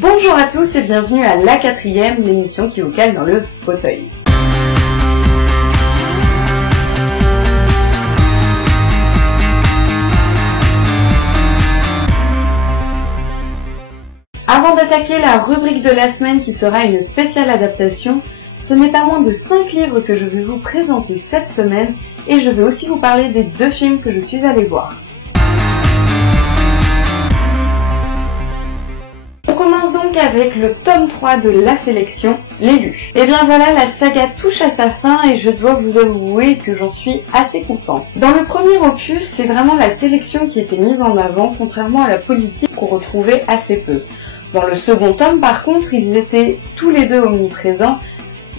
Bonjour à tous et bienvenue à la 4e, l'émission qui vous cale dans le fauteuil. Avant d'attaquer la rubrique de la semaine qui sera une spéciale adaptation, ce n'est pas moins de 5 livres que je vais vous présenter cette semaine et je vais aussi vous parler des 2 films que je suis allée voir. On commence donc avec le tome 3 de la sélection, L'élu. Et bien voilà, la saga touche à sa fin et je dois vous avouer que j'en suis assez contente. Dans le premier opus, c'est vraiment la sélection qui était mise en avant, contrairement à la politique qu'on retrouvait assez peu. Dans le second tome, par contre, ils étaient tous les deux omniprésents,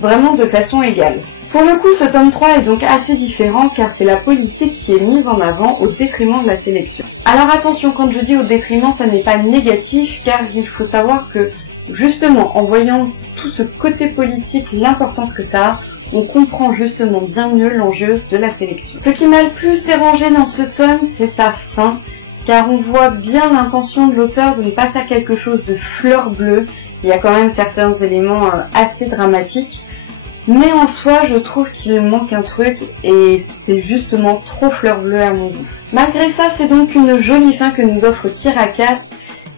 vraiment de façon égale. Pour le coup, ce tome 3 est donc assez différent car c'est la politique qui est mise en avant au détriment de la sélection. Alors attention, quand je dis au détriment, ça n'est pas négatif car il faut savoir que justement, en voyant tout ce côté politique, l'importance que ça a, on comprend justement bien mieux l'enjeu de la sélection. Ce qui m'a le plus dérangé dans ce tome, c'est sa fin, car on voit bien l'intention de l'auteur de ne pas faire quelque chose de fleur bleue. Il y a quand même certains éléments assez dramatiques, mais en soi, je trouve qu'il manque un truc et c'est justement trop fleur bleue à mon goût. Malgré ça, c'est donc une jolie fin que nous offre Kyrakas.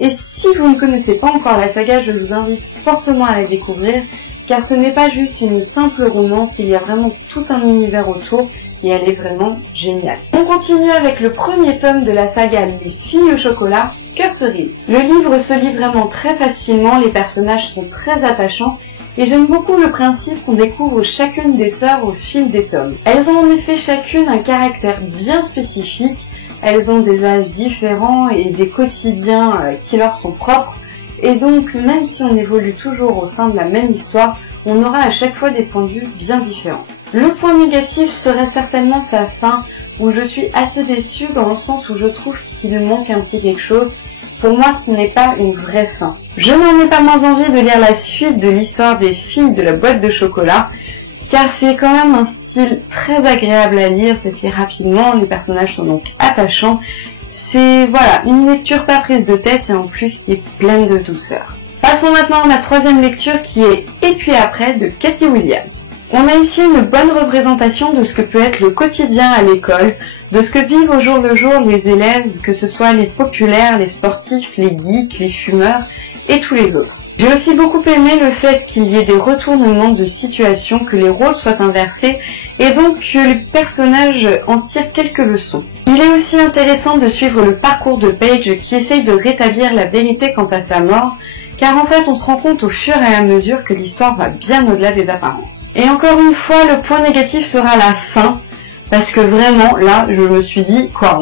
Et si vous ne connaissez pas encore la saga, je vous invite fortement à la découvrir, car ce n'est pas juste une simple romance, il y a vraiment tout un univers autour, et elle est vraiment géniale. On continue avec le premier tome de la saga Les filles au chocolat, Cœur cerise. Le livre se lit vraiment très facilement, les personnages sont très attachants, et j'aime beaucoup le principe qu'on découvre chacune des sœurs au fil des tomes. Elles ont en effet chacune un caractère bien spécifique, elles ont des âges différents et des quotidiens qui leur sont propres, et donc même si on évolue toujours au sein de la même histoire, on aura à chaque fois des points de vue bien différents. Le point négatif serait certainement sa fin, où je suis assez déçue dans le sens où je trouve qu'il manque un petit quelque chose. Pour moi, ce n'est pas une vraie fin. Je n'en ai pas moins envie de lire la suite de l'histoire des filles de la boîte de chocolat, car c'est quand même un style très agréable à lire, ça se lit rapidement, les personnages sont donc attachants. C'est, voilà, une lecture pas prise de tête et en plus qui est pleine de douceur. Passons maintenant à ma 3e lecture qui est Et puis après de Katie Williams. On a ici une bonne représentation de ce que peut être le quotidien à l'école, de ce que vivent au jour le jour les élèves, que ce soit les populaires, les sportifs, les geeks, les fumeurs et tous les autres. J'ai aussi beaucoup aimé le fait qu'il y ait des retournements de situation, que les rôles soient inversés et donc que les personnages en tirent quelques leçons. Il est aussi intéressant de suivre le parcours de Paige qui essaye de rétablir la vérité quant à sa mort, car en fait on se rend compte au fur et à mesure que l'histoire va bien au-delà des apparences. Et encore une fois, le point négatif sera la fin, parce que vraiment, là, je me suis dit, quoi,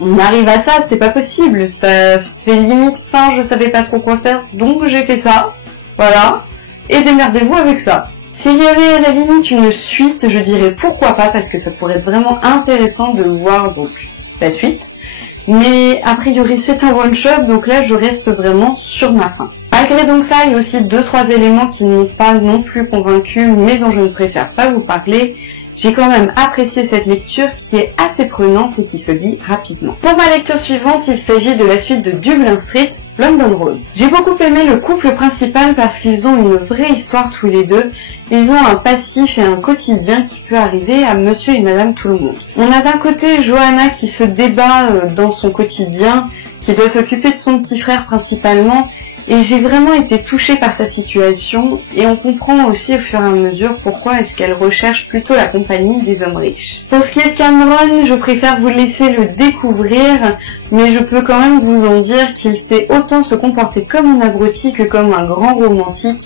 on arrive à ça, c'est pas possible, ça fait limite fin, je savais pas trop quoi faire, donc j'ai fait ça, voilà, et démerdez-vous avec ça. S'il y avait à la limite une suite, je dirais pourquoi pas, parce que ça pourrait être vraiment intéressant de voir donc la suite, mais a priori c'est un one-shot, donc là je reste vraiment sur ma fin. Malgré donc ça, il y a aussi 2-3 éléments qui n'ont pas non plus convaincu, mais dont je ne préfère pas vous parler. J'ai quand même apprécié cette lecture qui est assez prenante et qui se lit rapidement. Pour ma lecture suivante, il s'agit de la suite de Dublin Street, London Road. J'ai beaucoup aimé le couple principal parce qu'ils ont une vraie histoire tous les deux. Ils ont un passif et un quotidien qui peut arriver à monsieur et madame tout le monde. On a d'un côté Johanna qui se débat dans son quotidien, qui doit s'occuper de son petit frère principalement, et j'ai vraiment été touchée par sa situation, et on comprend aussi au fur et à mesure pourquoi est-ce qu'elle recherche plutôt la compagnie des hommes riches. Pour ce qui est de Cameron, je préfère vous laisser le découvrir, mais je peux quand même vous en dire qu'il sait autant se comporter comme un abruti que comme un grand romantique,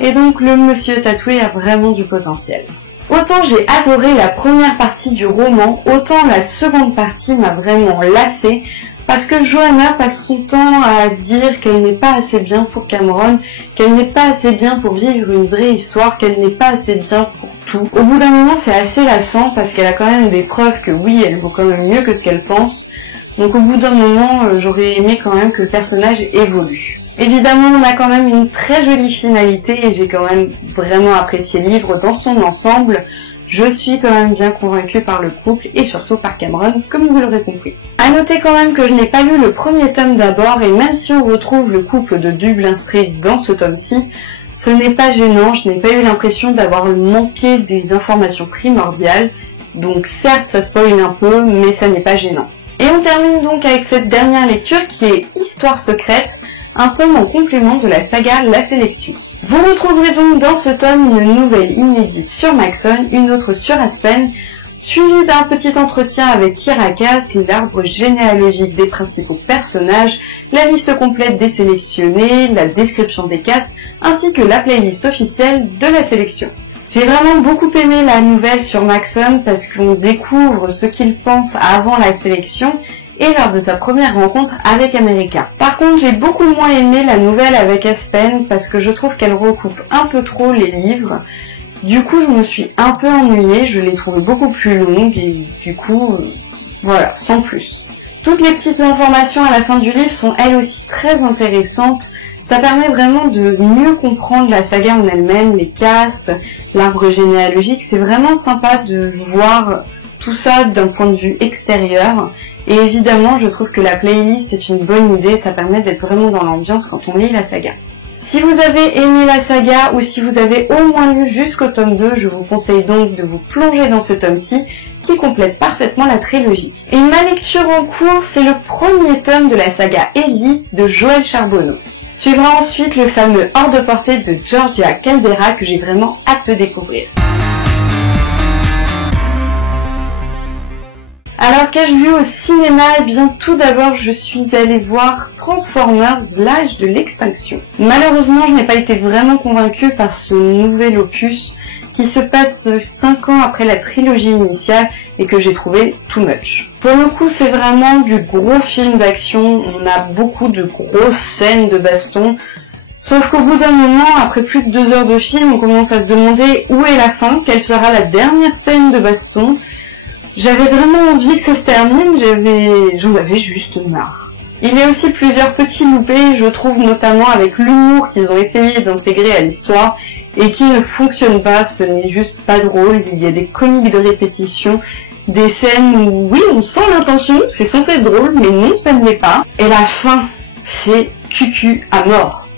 et donc le monsieur tatoué a vraiment du potentiel. Autant j'ai adoré la première partie du roman, autant la seconde partie m'a vraiment lassée, parce que Johanna passe son temps à dire qu'elle n'est pas assez bien pour Cameron, qu'elle n'est pas assez bien pour vivre une vraie histoire, qu'elle n'est pas assez bien pour tout. Au bout d'un moment, c'est assez lassant parce qu'elle a quand même des preuves que oui, elle vaut quand même mieux que ce qu'elle pense. Donc au bout d'un moment, j'aurais aimé quand même que le personnage évolue. Évidemment, on a quand même une très jolie finalité et j'ai quand même vraiment apprécié le livre dans son ensemble. je suis quand même bien convaincue par le couple et surtout par Cameron, comme vous l'aurez compris. À noter quand même que je n'ai pas lu le premier tome d'abord et même si on retrouve le couple de Dublin Street dans ce tome-ci, ce n'est pas gênant, je n'ai pas eu l'impression d'avoir manqué des informations primordiales, donc certes ça spoil un peu, mais ça n'est pas gênant. Et on termine donc avec cette dernière lecture qui est Histoire secrète, un tome en complément de la saga La Sélection. Vous retrouverez donc dans ce tome une nouvelle inédite sur Maxon, une autre sur Aspen, suivie d'un petit entretien avec Kirakas, l'arbre généalogique des principaux personnages, la liste complète des sélectionnés, la description des castes, ainsi que la playlist officielle de la sélection. J'ai vraiment beaucoup aimé la nouvelle sur Maxon parce qu'on découvre ce qu'il pense avant la sélection et lors de sa première rencontre avec America. Par contre, j'ai beaucoup moins aimé la nouvelle avec Aspen parce que je trouve qu'elle recoupe un peu trop les livres. Du coup, je me suis un peu ennuyée, je l'ai trouvée beaucoup plus longue et du coup, voilà, sans plus. Toutes les petites informations à la fin du livre sont elles aussi très intéressantes. Ça permet vraiment de mieux comprendre la saga en elle-même, les castes, l'arbre généalogique. C'est vraiment sympa de voir tout ça d'un point de vue extérieur. Et évidemment, je trouve que la playlist est une bonne idée. Ça permet d'être vraiment dans l'ambiance quand on lit la saga. Si vous avez aimé la saga ou si vous avez au moins lu jusqu'au tome 2, je vous conseille donc de vous plonger dans ce tome-ci qui complète parfaitement la trilogie. Et ma lecture en cours, c'est le premier tome de la saga Ellie de Joël Charbonneau. Suivra ensuite le fameux Hors de portée de Georgia Caldera que j'ai vraiment hâte de découvrir. Alors qu'ai-je vu au cinéma? Eh bien tout d'abord je suis allée voir Transformers, l'âge de l'extinction. Malheureusement je n'ai pas été vraiment convaincue par ce nouvel opus qui se passe 5 ans après la trilogie initiale et que j'ai trouvé too much. Pour le coup c'est vraiment du gros film d'action, on a beaucoup de grosses scènes de baston, sauf qu'au bout d'un moment, après plus de 2 heures de film, on commence à se demander où est la fin, quelle sera la dernière scène de baston. J'avais vraiment envie que ça se termine, j'en avais juste marre. Il y a aussi plusieurs petits loupés, je trouve notamment avec l'humour qu'ils ont essayé d'intégrer à l'histoire et qui ne fonctionne pas, ce n'est juste pas drôle, il y a des comiques de répétition, des scènes où oui on sent l'intention, c'est censé être drôle mais non ça ne l'est pas. Et la fin, c'est cucu à mort.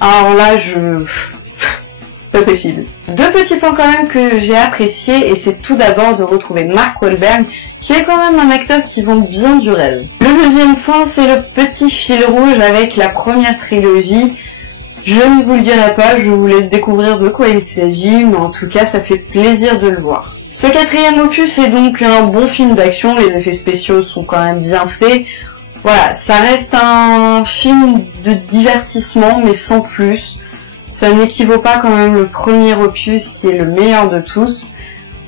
Alors là pas possible. 2 petits points quand même que j'ai appréciés et c'est tout d'abord de retrouver Mark Wahlberg qui est quand même un acteur qui vend bien du rêve. Le deuxième point c'est le petit fil rouge avec la première trilogie. Je ne vous le dirai pas, je vous laisse découvrir de quoi il s'agit, mais en tout cas ça fait plaisir de le voir. Ce 4e opus est donc un bon film d'action, les effets spéciaux sont quand même bien faits. Voilà, ça reste un film de divertissement mais sans plus. Ça n'équivaut pas quand même le premier opus qui est le meilleur de tous.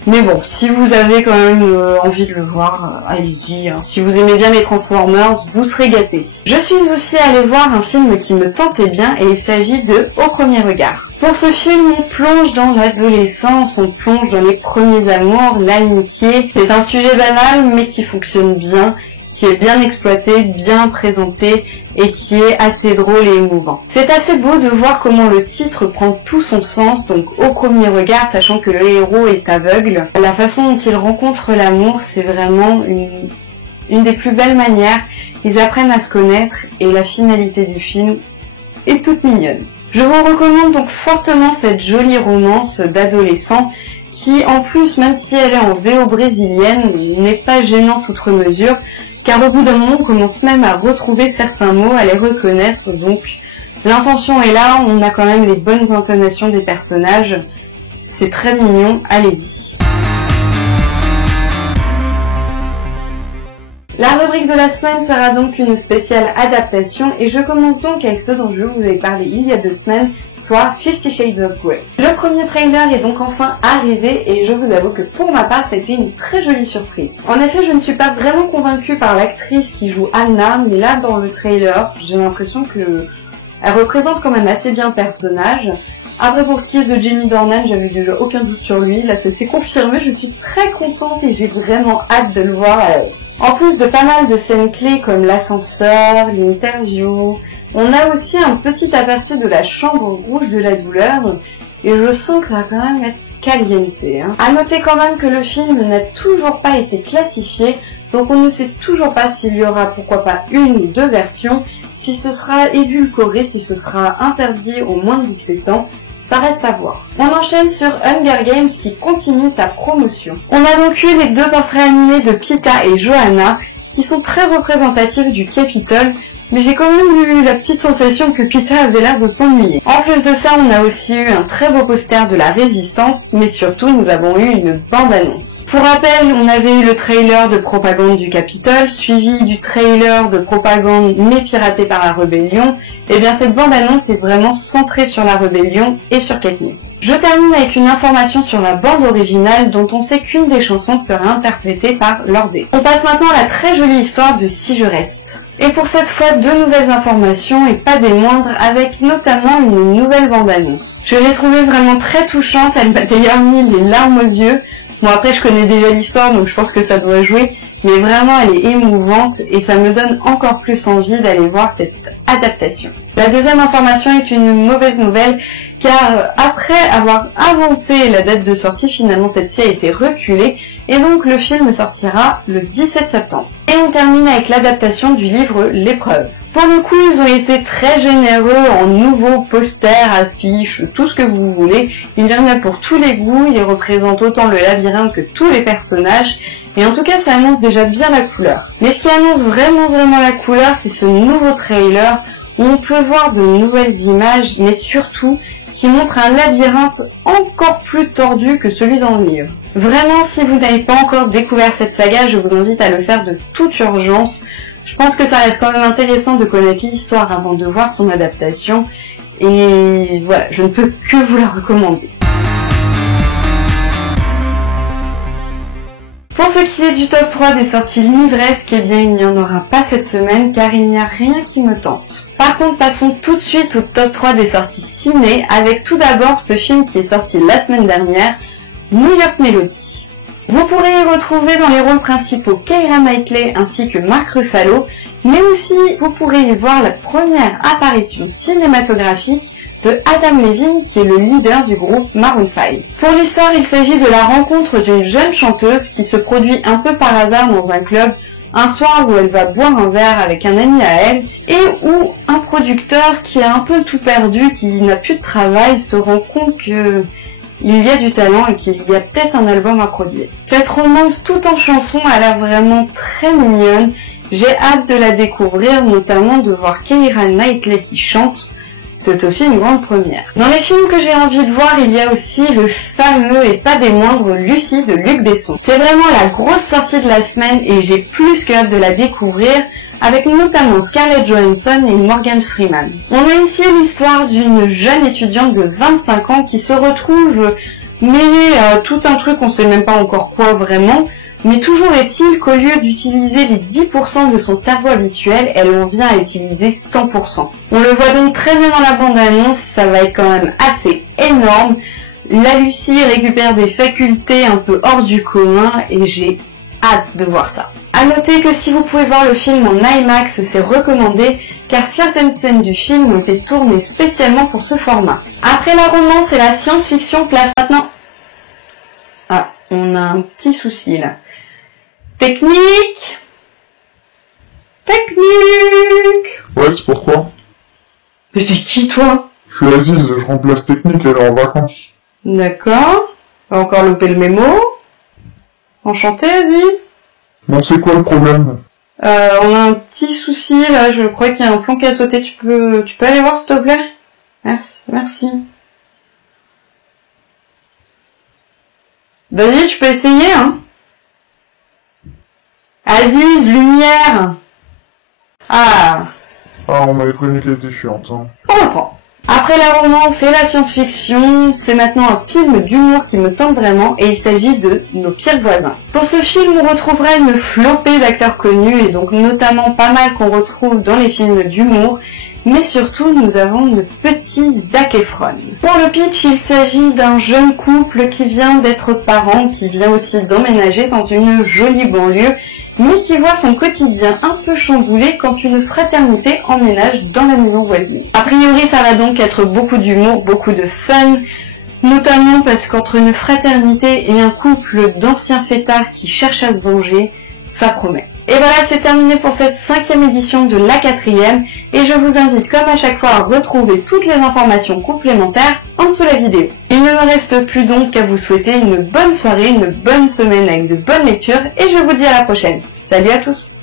Mais bon, si vous avez quand même envie de le voir, allez-y. Hein. Si vous aimez bien les Transformers, vous serez gâtés. Je suis aussi allée voir un film qui me tentait bien et il s'agit de Au premier regard. Pour ce film, on plonge dans l'adolescence, on plonge dans les premiers amours, l'amitié. C'est un sujet banal mais qui fonctionne bien, qui est bien exploité, bien présenté et qui est assez drôle et émouvant. C'est assez beau de voir comment le titre prend tout son sens, donc au premier regard, sachant que le héros est aveugle. La façon dont il rencontre l'amour, c'est vraiment une des plus belles manières. Ils apprennent à se connaître et la finalité du film est toute mignonne. Je vous recommande donc fortement cette jolie romance d'adolescent qui en plus, même si elle est en VO brésilienne, n'est pas gênante outre mesure, car au bout d'un moment on commence même à retrouver certains mots, à les reconnaître, donc l'intention est là, on a quand même les bonnes intonations des personnages, c'est très mignon, allez-y. La rubrique de la semaine sera donc une spéciale adaptation et je commence donc avec ce dont je vous ai parlé il y a 2 semaines, soit 50 Shades of Grey. Le premier trailer est donc enfin arrivé et je vous avoue que pour ma part ça a été une très jolie surprise. En effet je ne suis pas vraiment convaincue par l'actrice qui joue Anna, mais là dans le trailer j'ai l'impression que elle représente quand même assez bien le personnage. Après pour ce qui est de Jamie Dornan, j'avais déjà aucun doute sur lui, là ça s'est confirmé, je suis très contente et j'ai vraiment hâte de le voir. En plus de pas mal de scènes clés comme l'ascenseur, l'interview, on a aussi un petit aperçu de la chambre rouge de la douleur et je sens que ça va quand même être caliente. À noter quand même que le film n'a toujours pas été classifié, donc on ne sait toujours pas s'il y aura pourquoi pas une ou deux versions, si ce sera édulcoré, si ce sera interdit aux moins de 17 ans. Ça reste à voir. On enchaîne sur Hunger Games qui continue sa promotion. On a donc eu les 2 portraits animés de Peeta et Johanna qui sont très représentatifs du Capitole, mais j'ai quand même eu la petite sensation que Peeta avait l'air de s'ennuyer. En plus de ça, on a aussi eu un très beau poster de la Résistance, mais surtout nous avons eu une bande-annonce. Pour rappel, on avait eu le trailer de propagande du Capitole, suivi du trailer de propagande mais piraté par la rébellion. Et bien cette bande-annonce est vraiment centrée sur la rébellion et sur Katniss. Je termine avec une information sur la bande originale dont on sait qu'une des chansons sera interprétée par Lorde. On passe maintenant à la très jolie histoire de Si je reste. Et pour cette fois, 2 nouvelles informations et pas des moindres, avec notamment une nouvelle bande-annonce. Je l'ai trouvée vraiment très touchante, elle m'a d'ailleurs mis les larmes aux yeux. Bon après je connais déjà l'histoire donc je pense que ça doit jouer, mais vraiment elle est émouvante et ça me donne encore plus envie d'aller voir cette adaptation. La deuxième information est une mauvaise nouvelle car après avoir avancé la date de sortie, finalement celle-ci a été reculée et donc le film sortira le 17 septembre. Et on termine avec l'adaptation du livre L'épreuve. Pour le coup, ils ont été très généreux en nouveaux posters, affiches, tout ce que vous voulez. Il y en a pour tous les goûts, ils représentent autant le labyrinthe que tous les personnages. Et en tout cas, ça annonce déjà bien la couleur. Mais ce qui annonce vraiment la couleur, c'est ce nouveau trailer où on peut voir de nouvelles images, mais surtout qui montre un labyrinthe encore plus tordu que celui dans le livre. Vraiment, si vous n'avez pas encore découvert cette saga, je vous invite à le faire de toute urgence. Je pense que ça reste quand même intéressant de connaître l'histoire avant de voir son adaptation. Et voilà, je ne peux que vous la recommander. Pour ce qui est du top 3 des sorties livresques, eh bien il n'y en aura pas cette semaine car il n'y a rien qui me tente. Par contre, passons tout de suite au top 3 des sorties ciné avec tout d'abord ce film qui est sorti la semaine dernière, New York Melody. Vous pourrez y retrouver dans les rôles principaux Keira Knightley ainsi que Mark Ruffalo, mais aussi vous pourrez y voir la première apparition cinématographique de Adam Levine qui est le leader du groupe Maroon 5. Pour l'histoire, il s'agit de la rencontre d'une jeune chanteuse qui se produit un peu par hasard dans un club un soir où elle va boire un verre avec un ami à elle et où un producteur qui a un peu tout perdu, qui n'a plus de travail, se rend compte que il y a du talent et qu'il y a peut-être un album à produire. Cette romance tout en chansons a l'air vraiment très mignonne. J'ai hâte de la découvrir, notamment de voir Keira Knightley qui chante. C'est aussi une grande première. Dans les films que j'ai envie de voir, il y a aussi le fameux et pas des moindres Lucie de Luc Besson. C'est vraiment la grosse sortie de la semaine et j'ai plus que hâte de la découvrir, avec notamment Scarlett Johansson et Morgan Freeman. On a ici l'histoire d'une jeune étudiante de 25 ans qui se retrouve mêlée à tout un truc, on sait même pas encore quoi vraiment, mais toujours est-il qu'au lieu d'utiliser les 10% de son cerveau habituel, elle en vient à utiliser 100%. On le voit donc très bien dans la bande-annonce, ça va être quand même assez énorme. La Lucie récupère des facultés un peu hors du commun et j'ai hâte de voir ça. À noter que si vous pouvez voir le film en IMAX, c'est recommandé car certaines scènes du film ont été tournées spécialement pour ce format. Après la romance et la science-fiction, place maintenant... Ah, on a un petit souci là. Technique. Ouais, c'est pourquoi? Mais t'es qui toi? Je suis Aziz, je remplace Technique, elle est en vacances. D'accord. T'as encore loupé le mémo. Enchanté Aziz. Bon, c'est quoi le problème? On a un petit souci là, je crois qu'il y a un plomb qui a sauté, tu peux aller voir s'il te plaît? Merci. Vas-y, tu peux essayer, hein? Aziz, lumière! Ah, on m'avait prévenu qu'elle était chiante, hein. on reprend. Après la romance et la science-fiction, c'est maintenant un film d'humour qui me tente vraiment et il s'agit de Nos pires voisins. Pour ce film, on retrouvera une flopée d'acteurs connus et donc notamment pas mal qu'on retrouve dans les films d'humour, mais surtout nous avons le petit Zac Efron. Pour le pitch, il s'agit d'un jeune couple qui vient d'être parent, qui vient aussi d'emménager dans une jolie banlieue, mais qui voit son quotidien un peu chamboulé quand une fraternité emménage dans la maison voisine. A priori, ça va donc être beaucoup d'humour, beaucoup de fun, Notamment parce qu'entre une fraternité et un couple d'anciens fêtards qui cherchent à se venger, ça promet. Et voilà, c'est terminé pour cette 5e édition de la 4e, et je vous invite comme à chaque fois à retrouver toutes les informations complémentaires en dessous de la vidéo. Il ne me reste plus donc qu'à vous souhaiter une bonne soirée, une bonne semaine avec de bonnes lectures, et je vous dis à la prochaine. Salut à tous!